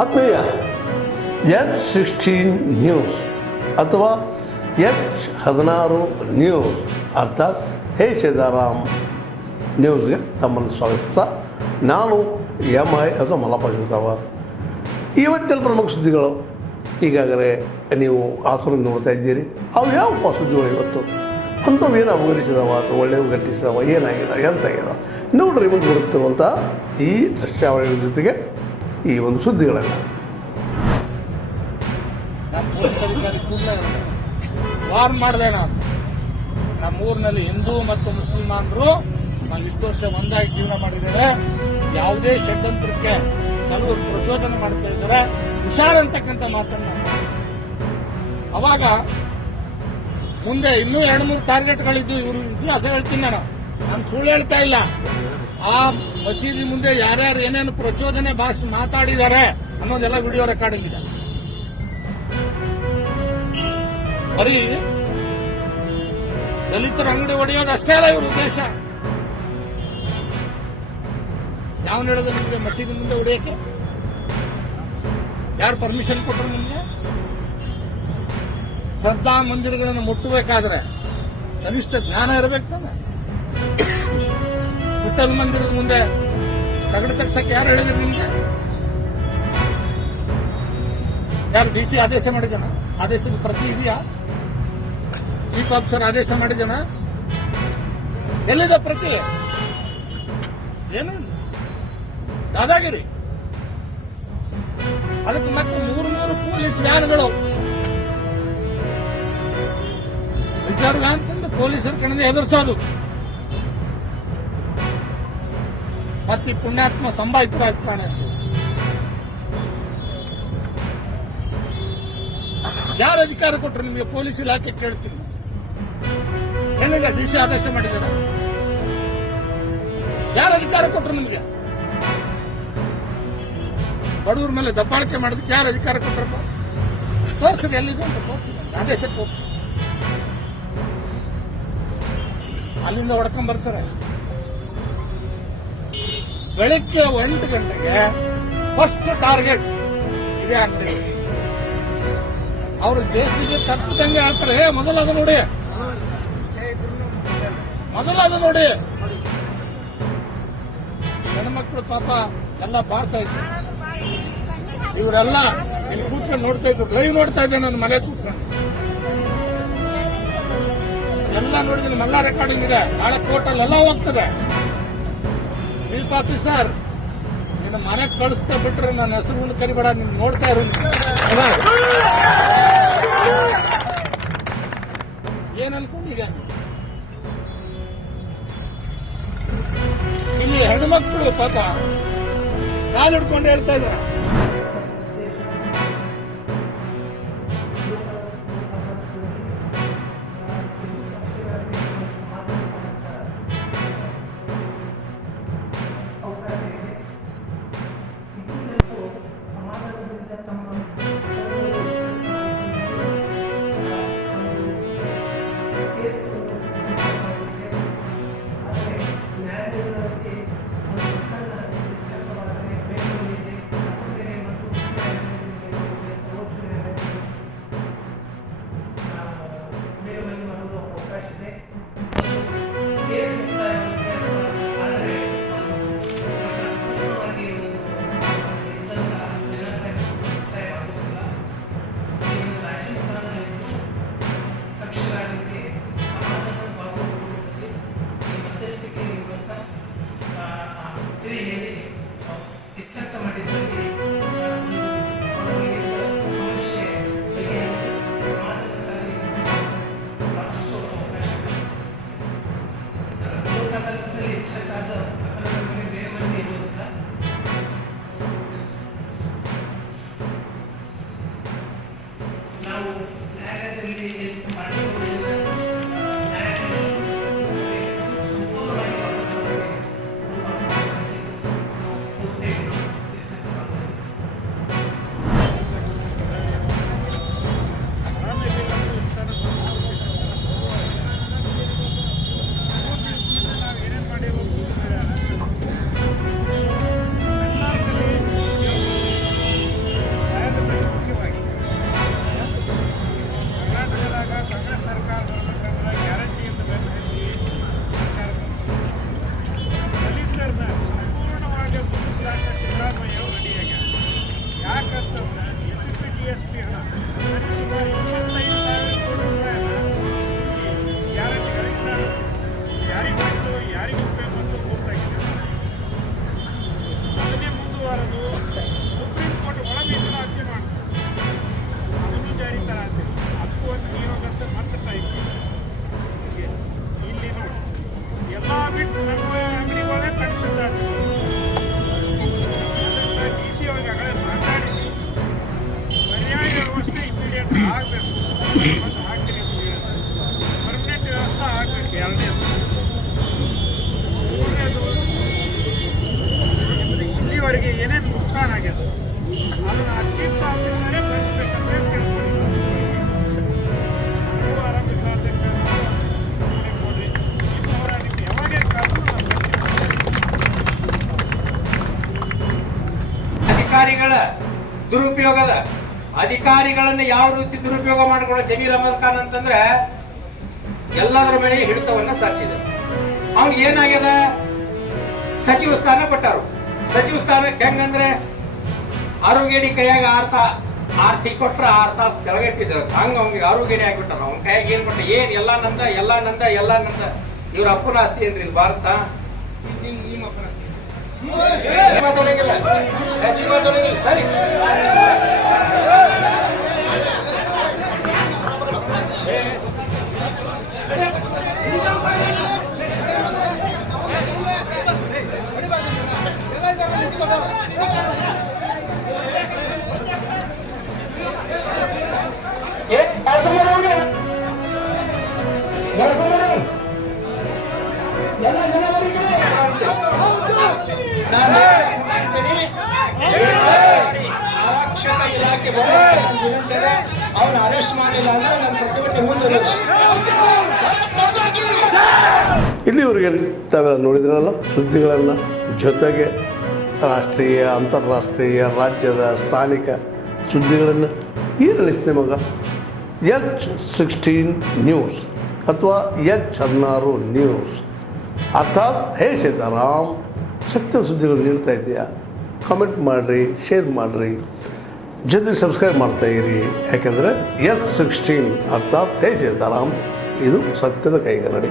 ಆತ್ಮೀಯ H sixteen news ಅಥವಾ H ಹದಿನಾರು ನ್ಯೂಸ್ ಅರ್ಥಾತ್ ಹೇ ಸೀತಾರಾಮ್ ನ್ಯೂಸ್ಗೆ ತಮ್ಮನ್ನು ಸ್ವಾಗತಿಸ್ತಾ ನಾನು ಎಂ ಐ ಅಥವಾ ಮಲಪಾಶಿರ್ತಾವ ಇವತ್ತಿನ ಪ್ರಮುಖ ಸುದ್ದಿಗಳು ಈಗಾಗಲೇ ನೀವು ಆಸರ ನೋಡ್ತಾ ಇದ್ದೀರಿ. ಅವು ಯಾವ ಸುದ್ದಿಗಳು ಇವತ್ತು? ಅಂಥವು ಏನು ಅವಗಣಿಸಿದವ ಅಥವಾ ಒಳ್ಳೆಯವು ಘಟಿಸಿದವ ಏನಾಗಿದೆ, ಎಂತಾಗಿದೆ? ನೋಡ್ರಿ ಮುಂದೆ ಬರುತ್ತಿರುವಂಥ ಈ ದೃಶ್ಯಾವಳಿಗಳ ಜೊತೆಗೆ ಈ ಒಂದು ಸುದ್ದಿಗಳನ್ನು. ವಾರ್ನ್ ಮಾಡಿದೆ ನಾನು. ನಮ್ಮ ಊರಿನಲ್ಲಿ ಹಿಂದೂ ಮತ್ತು ಮುಸಲ್ಮಾನರು ನಾವು ಇಷ್ಟು ವರ್ಷ ಒಂದಾಗಿ ಜೀವನ ಮಾಡಿದ್ದಾರೆ. ಯಾವುದೇ ಷಡ್ಯಂತ್ರಕ್ಕೆ ಕೆಲವರು ಪ್ರಚೋದನೆ ಮಾಡ್ತಾ ಇದ್ದಾರೆ. ಹುಷಾರಂತಕ್ಕಂಥ ಮಾತನ್ನ. ಅವಾಗ ಮುಂದೆ ಇನ್ನೂ ಎರಡು ಮೂರು ಟಾರ್ಗೆಟ್ಗಳಿದ್ದು ಇವ್ರ ಇತಿಹಾಸ ಹೇಳ್ತೀನಿ ನಾನು. ನಾನು ಸುಳ್ಳು ಹೇಳ್ತಾ ಇಲ್ಲ. ಆ ಮಸೀದಿ ಮುಂದೆ ಯಾರ್ಯಾರು ಏನೇನು ಪ್ರಚೋದನೆ ಭಾಷೆ ಮಾತಾಡಿದ್ದಾರೆ ಅನ್ನೋದೆಲ್ಲ ವಿಡಿಯೋ ರೆಕಾರ್ಡಿಂಗ್ ಇದೆ. ಬರೀ ದಲಿತರ ಅಂಗಡಿ ಹೊಡೆಯೋದು ಅಷ್ಟೇ ಅಲ್ಲ ಇವ್ರ ಉದ್ದೇಶ. ಯಾವ ಹೇಳಿದ ನಿಮಗೆ ಮಸೀದಿ ಮುಂದೆ ಹೊಡೆಯಕ್ಕೆ ಯಾರು ಪರ್ಮಿಷನ್ ಕೊಟ್ಟರು ನಿಮಗೆ? ಶ್ರದ್ಧಾ ಮಂದಿರಗಳನ್ನು ಮುಟ್ಟಬೇಕಾದ್ರೆ ಕನಿಷ್ಠ ಜ್ಞಾನ ಇರಬೇಕು ತಾನೆ. ವಿಠಲ್ ಮಂದಿರದ ಮುಂದೆ ತಗಡು ತಗ್ಸಕ್ಕೆ ಯಾರು ಹೇಳಿದ್ರು ನಿಮ್ಗೆ? ಯಾರು ಡಿ ಸಿ ಆದೇಶ ಮಾಡಿದಾನ ಆದೇಶದ ಪ್ರತಿ ಇದೆಯಾ? ಚೀಫ್ ಆಫೀಸರ್ ಆದೇಶ ಮಾಡಿದಾನ ಎಲ್ಲಿದೆ ಪ್ರತಿ? ಏನು. ದಾದಾಗಿರಿ. ಅದಕ್ಕೆ ಮತ್ತೆ ಮೂರು ಮೂರು ಪೊಲೀಸ್ ವ್ಯಾನ್ಗಳು. ವಿಚಾರ ವ್ಯಾನ್ ತಂದು ಪೊಲೀಸರ ಕಡೆಯಿಂದ ಎದುರಿಸೋದು ಈ ಪುಣ್ಯಾತ್ಮ ಸಂಭಾವಿತ ಅಂತ ಯಾರು ಅಧಿಕಾರ ಕೊಟ್ಟರು ನಿಮಗೆ ಪೊಲೀಸ್ ಇಲಾಖೆ ಕೇಳ್ತೀನಿ ಏನಿಲ್ಲ, ಡಿ ಸಿ ಆದೇಶ ಮಾಡಿದ್ದಾರೆ. ಯಾರು ಅಧಿಕಾರ ಕೊಟ್ಟರು ನಿಮಗೆ? ಬಡವ್ರ ಮೇಲೆ ದಬ್ಬಾಳಿಕೆ ಮಾಡೋದಕ್ಕೆ ಯಾರು ಅಧಿಕಾರ ಕೊಟ್ಟರಪ್ಪ ತೋರಿಸಿದೆ, ಎಲ್ಲಿದೆ ಅಂತ ತೋರಿಸಿದೆ. ಆದೇಶಕ್ಕೆ ಹೋಗ್ತೀನಿ. ಅಲ್ಲಿಂದ ಹೊಡ್ಕೊಂಡ್ ಬರ್ತಾರೆ. ಬೆಳಿಗ್ಗೆ ಎಂಟು ಗಂಟೆಗೆ ಫಸ್ಟ್ ಟಾರ್ಗೆಟ್ ಇದೆ ಅಂಗಡಿ ಅವರು ಜೆಸಿಬಿ ತಪ್ಪದಂಗೆ ಹೇಳ್ತಾರೆ ಹೇ, ಮೊದಲು ಅದು ನೋಡಿ. ಮೊದಲು ಅದು ನೋಡಿ. ಹೆಣ್ಮಕ್ಳು ಪಾಪ ಎಲ್ಲ ಬಾಳ್ತಾ ಇದ್ರು. ಇವರೆಲ್ಲ ಇಲ್ಲಿ ಕೂತ್ಕೊಂಡು ನೋಡ್ತಾ ಇದ್ರು. ಲೈವ್ ನೋಡ್ತಾ ಇದ್ದೆ ನನ್ನ ಮನೆ ಕೂತ್ಕೊಂಡು ಎಲ್ಲ ನೋಡಿದ್ರೆ ಮಲ್ಲ ರೆಕಾರ್ಡಿಂಗ್ ಇದೆ. ನಾಳೆ ಕೋರ್ಟಲ್ಲಿ ಎಲ್ಲ ಹೋಗ್ತದೆ. ಚೀಫ್ ಆಫೀಸರ್ ನಿನ್ನ ಮನೆ ಕಳಿಸ್ತಾ ಬಿಟ್ರೆ ನನ್ನ ಹೆಸರು ಕರಿಬೇಡ, ನಿನ್ ನೋಡ್ತಾ ಇರೋ. ಏನ್ ಅನ್ಕೊಂಡಿದ್ಯಾ? ಇಲ್ಲಿ ಹೆಣ್ಮಕ್ಳು ಪಾಪ, ಕಾಲು ಹಿಡ್ಕೊಂಡು ಹೇಳ್ತಾ ಇದ್ದಾರೆ ಅಧಿಕಾರಿಗಳ ದುರುಪಯೋಗದ ಅಧಿಕಾರಿಗಳನ್ನು ಯಾವ ರೀತಿ ದುರುಪಯೋಗ ಮಾಡಿಕೊಳ್ಳೋ ಜಮೀರ್ ಅಹಮದ್ ಖಾನ್ ಅಂತಂದ್ರೆ ಎಲ್ಲದರ ಮೇಲೆ ಹಿಡಿತವನ್ನ ಸಾಧಿಸಿದ ಅವ್ನಿಗೆ ಏನಾಗ್ಯದ? ಸಚಿವ ಸ್ಥಾನ ಕೊಟ್ಟರು. ಸಚಿವ ಸ್ಥಾನಕ್ಕೆ ಹೆಂಗಂದ್ರೆ ಆರೋಗ್ಯಡಿ ಕೈಯಾಗ ಆರ್ತ, ಆರ್ತಿ ಕೊಟ್ರ ಆರ್ ತಾಸು ತೆಳಗಟ್ಟಿದ್ರು ಹಂಗ ಅವ್ನಿಗೆ ಆರೋಗ್ಯಡಿ ಆಗಿಬಿಟ್ಟಾರ ಅವ್ನ ಕೈಯಾಗ ಏನ್ ಕೊಟ್ಟ? ಏನ್ ಎಲ್ಲಾ ನಂದ ಎಲ್ಲಾ ನಂದ ಎಲ್ಲಾ ನಂದ. ಇವ್ರ ಅಪ್ಪನ ಆಸ್ತಿ ಏನ್ರಿ ಇದು ಭಾರತ? ನಿಮ್ಮ ಅಪ್ಪನ ಆಸ್ತಿ. தொடங்கல சரி. ಆರಕ್ಷಕ ಇಲಾಖೆ ಅವನು ಅರೆಸ್ಟ್ ಮಾಡಿಲ್ಲ ಅಂದ್ರೆ ನನ್ನ ಪ್ರತಿಭಟನೆ ಇಲ್ಲಿವರೆಗೆ ತಾವೆಲ್ಲ ನೋಡಿದ್ರಲ್ಲ ಸುದ್ದಿಗಳನ್ನು? ಜೊತೆಗೆ ರಾಷ್ಟ್ರೀಯ, ಅಂತಾರಾಷ್ಟ್ರೀಯ, ರಾಜ್ಯದ ಸ್ಥಾನಿಕ ಸುದ್ದಿಗಳನ್ನು ಈ ನಡೆಸ್ತೆ ಮಗ. ಎಚ್ ಸಿಕ್ಸ್ಟೀನ್ ನ್ಯೂಸ್ ಅಥವಾ ಎಚ್ ಹದಿನಾರು ನ್ಯೂಸ್. ಅರ್ಥಾತ್ ಹೇ ಸೀತಾರಾಮ್ ಸತ್ಯ ಸುದ್ದಿಗಳು ಹೇಳ್ತಾ ಇದೆಯಾ? ಕಾಮೆಂಟ್ ಮಾಡಿರಿ ಶೇರ್ ಮಾಡಿರಿ. ಜೊತೆಗೆ ಸಬ್ಸ್ಕ್ರೈಬ್ ಮಾಡ್ತಾ ಇರಿ. ಯಾಕೆಂದರೆ ಎಚ್ ಸಿಕ್ಸ್ಟೀನ್ ಅರ್ಥಾತ್ ತೇಜ್ ಸೀತಾರಾಮ್ ಇದು ಸತ್ಯದ ಕೈಗನ್ನಡಿ